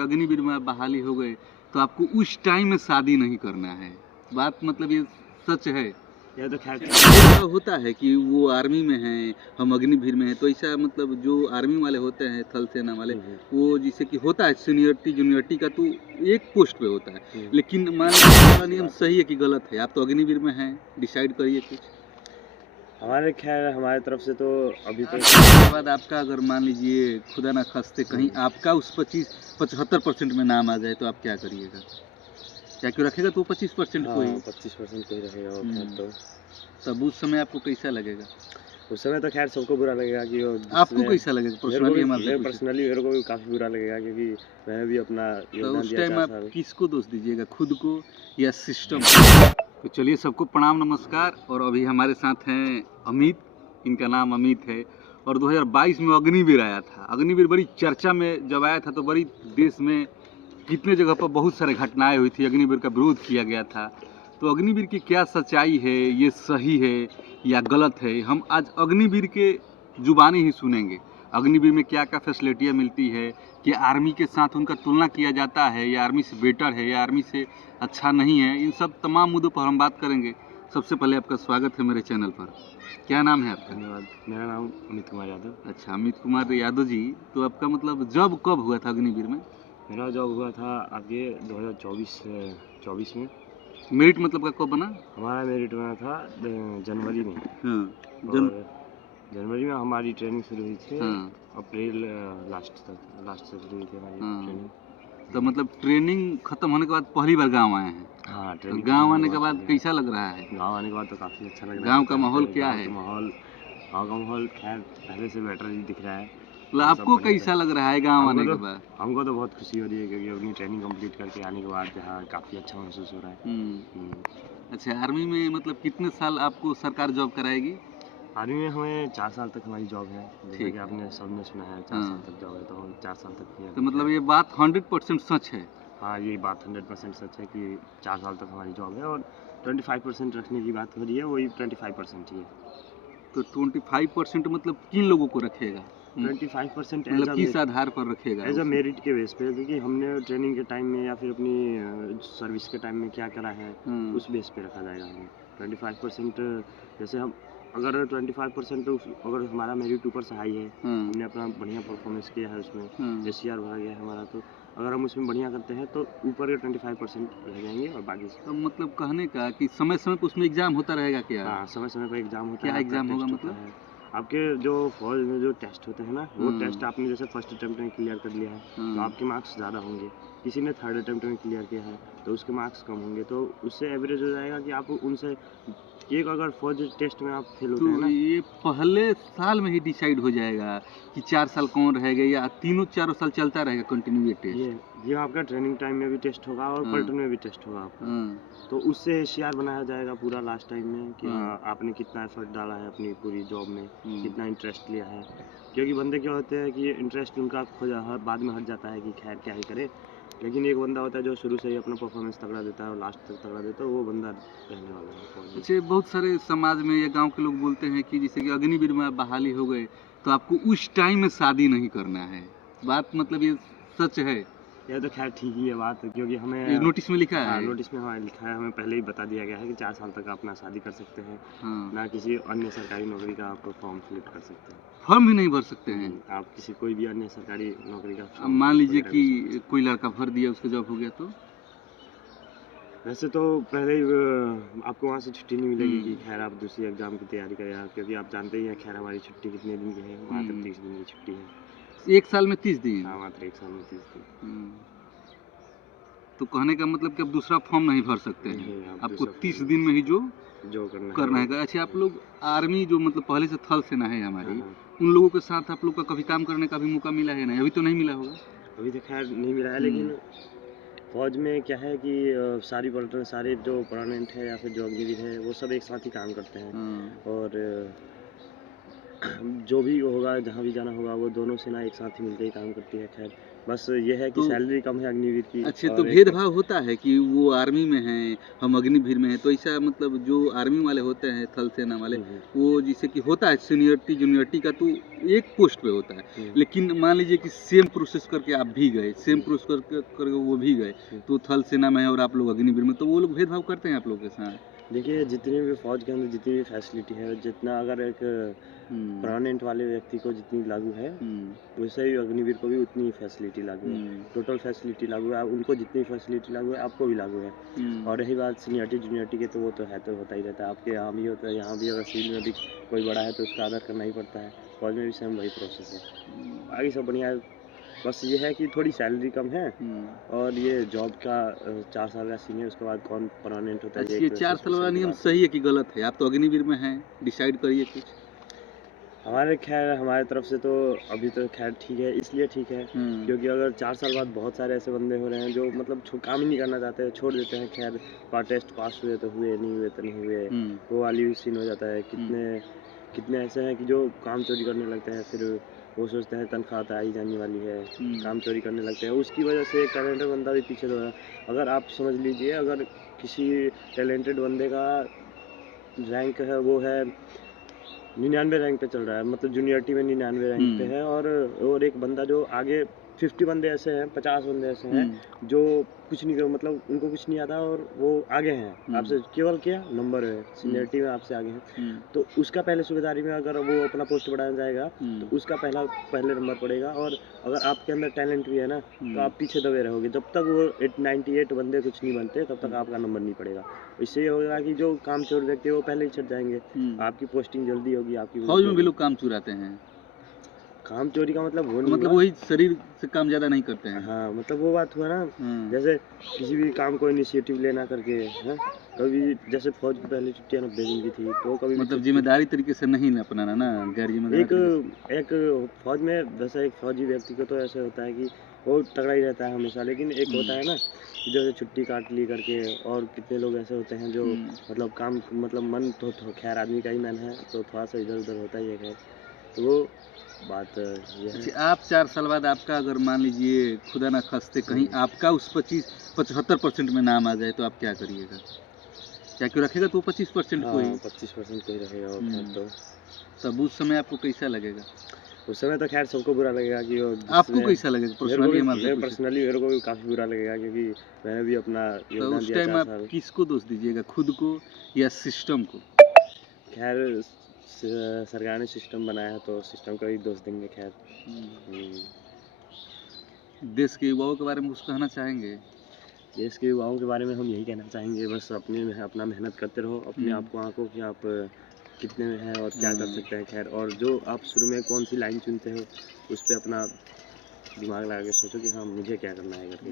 अग्निवीर में आप बहाली हो गए तो आपको उस टाइम में शादी नहीं करना है। बात मतलब ये सच है? यह तो खैर ऐसा होता है कि वो आर्मी में हैं, हम अग्निवीर में हैं, तो ऐसा मतलब जो आर्मी वाले होते हैं, थल सेना वाले, वो जैसे कि होता है सीनियरिटी जूनियरिटी का, तो एक पोस्ट पे होता है। लेकिन मान लीजिए नियम सही है कि गलत है? आप तो अग्निवीर में हैं, डिसाइड करिए कुछ। हमारे खैर हमारे तरफ से तो अभी तो उसके बाद आपका अगर मान लीजिए खुदा ना खास्ते कहीं आपका उस 75% में नाम आ जाए तो आप क्या करिएगा? क्या क्यों रखेगा तो 25% को ही? 25% को ही रहेगा वो खैर तो। तब उस समय आपको कैसा लगेगा? उस समय तो खैर सबको बुरा लगेगा कि वो आपको कैसा लगेगा पर्सनली? मेरे को भी काफ़ी बुरा लगेगा क्योंकि मैंने भी अपना योगदान दिया 4 साल। उस टाइम आप किसको दोष दीजिएगा, खुद को या सिस्टम को? तो चलिए सबको प्रणाम नमस्कार। और अभी हमारे साथ हैं अमित, इनका नाम अमित है, और 2022 में अग्निवीर आया था। अग्निवीर बड़ी चर्चा में जब आया था तो बड़ी देश में कितने जगह पर बहुत सारे घटनाएं हुई थी, अग्निवीर का विरोध किया गया था। तो अग्निवीर की क्या सच्चाई है, ये सही है या गलत है, हम आज अग्निवीर के जुबानी ही सुनेंगे। अग्निवीर में क्या क्या फैसिलिटियाँ मिलती है, कि आर्मी के साथ उनका तुलना किया जाता है या आर्मी से बेटर है या आर्मी से अच्छा नहीं है, इन सब तमाम मुद्दों पर हम बात करेंगे। सबसे पहले आपका स्वागत है मेरे चैनल पर। क्या नाम है आपका? धन्यवाद। मेरा नाम अमित कुमार यादव। अच्छा, अमित कुमार यादव जी, तो आपका मतलब जॉब कब हुआ था अग्निवीर में? मेरा जॉब हुआ था आपके 2024 में। मेरिट मतलब का कब बना? हमारा मेरिट बना था जनवरी में। जनवरी में हमारी ट्रेनिंग शुरू हुई थी। अप्रैल लास्ट तक शुरू हुई थी हमारी ट्रेनिंग। तो मतलब ट्रेनिंग खत्म होने के बाद पहली बार गांव आए हैं? हाँ, तो गांव आने के बाद कैसा लग रहा है? गांव आने के बाद तो काफ़ी अच्छा लग रहा है। गांव का माहौल क्या है? गांव का माहौल खैर पहले से बेटर ही दिख रहा है। मतलब आपको कैसा लग रहा है गांव आने के बाद? हमको तो बहुत खुशी हो रही है क्योंकि अपनी ट्रेनिंग कंप्लीट करके आने के बाद यहाँ काफ़ी अच्छा महसूस हो रहा है। अच्छा, आर्मी में मतलब कितने साल आपको सरकार जॉब कराएगी? आर्मी में हमें 4 साल तक हमारी जॉब है, जैसे कि आपने सबने सुना है 4 साल तक जॉब है, तो हम 4 साल तक किया। तो मतलब ये बात 100% सच है? हाँ, ये बात 100% सच है कि 4 साल तक हमारी जॉब है, और 25% रखने की बात हो रही है, वही 25% ही है। तो 25% मतलब किन लोगों को रखेगा? 25% मतलब किस आधार पर रखेगा? एज अ मेरिट के बेस पे, क्योंकि हमने ट्रेनिंग के टाइम में या फिर अपनी सर्विस के टाइम में क्या करा है, उस बेस पे रखा जाएगा हमें। 25% जैसे हम अगर 25% अगर हमारा मेरिट ऊपर से हाई है, हमने अपना बढ़िया परफॉर्मेंस किया है उसमें, SCR भरा गया है हमारा, तो अगर हम उसमें बढ़िया करते हैं तो ऊपर के 25% रह जाएंगे, और बाकी तो मतलब कहने का कि समय समय पर उसमें एग्जाम होता रहेगा क्या? हाँ, समय समय पर एग्जाम होता है। क्या एग्जाम होगा मतलब? आपके जो फौज में जो टेस्ट होते हैं ना, वो टेस्ट आपने जैसे फर्स्ट अटेम्प्ट में क्लियर कर लिया है तो आपके मार्क्स ज़्यादा होंगे। किसी ने थर्ड अटेम्प्ट में क्लियर किया है तो उसके मार्क्स कम होंगे, तो उससे एवरेज हो जाएगा कि आप उनसे एक अगर फौज टेस्ट में आप फेल होते हैं ना, ये पहले साल में ही डिसाइड हो जाएगा कि 4 साल कौन रहेगा या तीनों 4 साल चलता रहेगा कंटिन्यू ये टेस्ट? ये आपका ट्रेनिंग टाइम में भी टेस्ट होगा और पलटन में भी टेस्ट होगा आपका। तो उससे SCR बनाया जाएगा पूरा लास्ट टाइम में कि आपने कितना एफर्ट डाला है अपनी पूरी जॉब में, कितना इंटरेस्ट लिया है। क्योंकि बंदे क्या होते हैं कि इंटरेस्ट उनका बाद में हट जाता है कि खैर क्या ही करे, लेकिन एक बंदा होता है जो शुरू से ही अपना परफॉर्मेंस तगड़ा देता है और लास्ट तक तगड़ा देता है, वो बंदा रहने वाला है। अच्छा, बहुत सारे समाज में या गांव के लोग बोलते हैं कि जैसे कि अग्निवीर में आप बहाली हो गए तो आपको उस टाइम में शादी नहीं करना है। बात मतलब ये सच है? यह तो खैर ठीक ही है बात, क्योंकि हमें नोटिस में लिखा है। नोटिस में हमारे लिखा है, हमें पहले ही बता दिया गया है कि 4 साल तक अपना शादी कर सकते हैं। ना किसी अन्य सरकारी नौकरी का आप फॉर्म फिल कर सकते हैं। फॉर्म भी नहीं भर सकते हैं आप किसी कोई भी अन्य सरकारी नौकरी का? मान लीजिए कि कोई लड़का भर दिया, उसका जॉब हो गया तो? वैसे तो पहले ही आपको वहाँ से छुट्टी नहीं मिलेगी कि खैर आप दूसरी एग्जाम की तैयारी करें, क्योंकि आप जानते ही हैं खैर हमारी छुट्टी कितने दिन की है, मात्र 30 दिन की छुट्टी है। 1 साल में 30 दिन? हाँ, मात्र 1 साल में 30 दिन। तो कहने का मतलब कि आप दूसरा फॉर्म नहीं भर सकते हैं, आपको 30 दिन में ही जो करना है। अच्छा, आप लोग आर्मी जो मतलब पहले से थल सेना है हमारी, उन लोगों के साथ आप लोग का कभी काम करने का भी मौका मिला है? नहीं, अभी तो नहीं मिला होगा। अभी तो खैर नहीं मिला है, लेकिन फौज में क्या है कि सारे जो परमानेंट है या फिर जो अग्निवीर है, वो सब एक साथ ही काम करते हैं, और जो भी होगा, जहाँ भी जाना होगा, वो दोनों सेना एक साथ ही मिलकर ही काम करती है। खैर बस ये है कि तो सैलरी कम है अग्निवीर की। अच्छा, तो और एक भेदभाव होता है कि वो आर्मी में हैं, हम अग्निवीर में हैं, तो ऐसा मतलब जो आर्मी वाले होते हैं, थल सेना वाले, वो जैसे कि होता है सीनियरिटी जूनियरिटी का, तो एक पोस्ट पे होता है। हम्म, लेकिन मान लीजिए कि सेम प्रोसेस करके आप भी गए, सेम हम्म, प्रोसेस करके वो भी गए, हम्म। तो थल सेना में है और आप लोग अग्निवीर में, तो वो लोग भेदभाव करते हैं आप लोगों के साथ? देखिए, जितनी भी फौज के अंदर जितनी भी फैसिलिटी है, जितना अगर एक हम्म, परमानेंट वाले व्यक्ति को जितनी लागू है, हम्म, वैसे ही अग्निवीर को भी उतनी ही फैसिलिटी लागू है। हम्म, टोटल फैसिलिटी लागू है, उनको जितनी फैसिलिटी लागू है आपको भी लागू है। और रही बात सीनियरिटी जूनियरिटी की, तो वो तो है, तो होता ही रहता है। आपके यहाँ भी होता है, यहाँ भी अगर सिविल में भी कोई बड़ा है तो उसका आदर करना ही पड़ता है। फौज में भी सेम वही प्रोसेस है। बाकी सब बढ़िया है। बस ये है कि थोड़ी सैलरी कम है, और ये जॉब का 4 साल का सीनियर, उसके बाद कौन परमानेंट होता है, अच्छा, ये ये एक 4 साल वाला सस्पेंशन की नियम बात है। सही है कि गलत है? आप तो अग्निवीर में हैं, डिसाइड करिए कुछ। हमारे खैर हमारे तरफ से तो अभी तो खैर ठीक है, इसलिए ठीक है क्योंकि अगर 4 साल बाद बहुत सारे ऐसे बंदे हो रहे हैं जो मतलब काम ही नहीं करना चाहते हैं, छोड़ देते हैं। खैर टेस्ट पास हुए तो हुए, नहीं हुए तो नहीं हुए, वो वाली भी सीन हो जाता है। कितने कितने ऐसे हैं कि जो काम चोरी करने लगते हैं, फिर वो सोचते हैं तनख्वाह तो आई जाने वाली है, काम चोरी करने लगते हैं। उसकी वजह से एक टैलेंटेड बंदा भी पीछे रहा। अगर आप समझ लीजिए, अगर किसी टैलेंटेड बंदे का रैंक है, वो है 99 रैंक पे चल रहा है, मतलब जूनियरिटी में 99 रैंक पे है, और एक बंदा जो आगे 50 बंदे ऐसे हैं, 50 बंदे ऐसे हैं जो कुछ नहीं कर, मतलब उनको कुछ नहीं आता, और वो आगे हैं आपसे, केवल क्या नंबर है, सीनियरिटी में आपसे आगे हैं। तो उसका पहले सूबेदारी में अगर वो अपना पोस्ट बढ़ाना जाएगा तो उसका पहले नंबर पड़ेगा। और अगर आपके अंदर टैलेंट भी है ना, तो आप पीछे दबे रहोगे। जब तक वो 98 बंदे कुछ नहीं बनते, तब तक आपका नंबर नहीं पड़ेगा। इससे ये होगा कि जो काम चोर व्यक्ति है वो पहले ही छट जाएंगे, आपकी पोस्टिंग जल्दी होगी, आपकी फौज में भी लोग काम चुराते हैं, काम चोरी का मतलब वो तो नहीं मतलब हुआ। वही शरीर से काम ज्यादा नहीं करते हैं। हाँ, मतलब वो बात हुआ ना, जैसे किसी भी काम को इनिशिएटिव लेना करके है, कभी जैसे फौज की पहली छुट्टियां 90 दिन की थी, तो कभी मतलब जिम्मेदारी तरीके से नहीं अपनाना ना, गैर जिम्मेदारी तरीके एक फौज में, वैसे एक फौजी व्यक्ति को तो ऐसे होता है कि वो तगड़ा ही रहता है हमेशा, लेकिन एक होता है ना कि जैसे छुट्टी काट ली करके, और कितने लोग ऐसे होते हैं जो मतलब काम, मतलब मन तो खैर आदमी का ही मन है, तो थोड़ा सा इधर उधर होता ही है। खैर, तो वो बात ये है। अच्छा, आप 4 साल बाद आपका अगर मान लीजिए खुदा ना खास्ते कहीं आपका उस 75% में नाम आ जाए, तो आप क्या करिएगा? क्या क्यों रखेगा तो 25% को ही? 25% को ही रखेगा वो। खैर, तो तब उस समय आपको कैसा लगेगा? उस समय तो खैर सबको बुरा लगेगा कि वो आपको कैसा लगेगा पर्सनली? हम आपसे पूछे पर्सनली मेरे को भी काफ़ी बुरा लगेगा, क्योंकि मैंने भी अपना तो योगदान उस दिया टाइम 4 आप साल। किसको दोष दीजिएगा, खुद को या सिस्टम को? खैर, सरकार ने सिस्टम बनाया है तो सिस्टम का ही दोष देंगे। खैर, देश के युवाओं के बारे में कुछ कहना चाहेंगे? देश के युवाओं के बारे में हम यही कहना चाहेंगे, बस अपना मेहनत करते रहो, अपने आप को आंको कि आप कितने में हैं और क्या कर सकते हैं। खैर, और जो आप शुरू में कौन सी लाइन चुनते हो, उस पर अपना दिमाग लगा के सोचो कि हाँ, मुझे क्या करना है करके।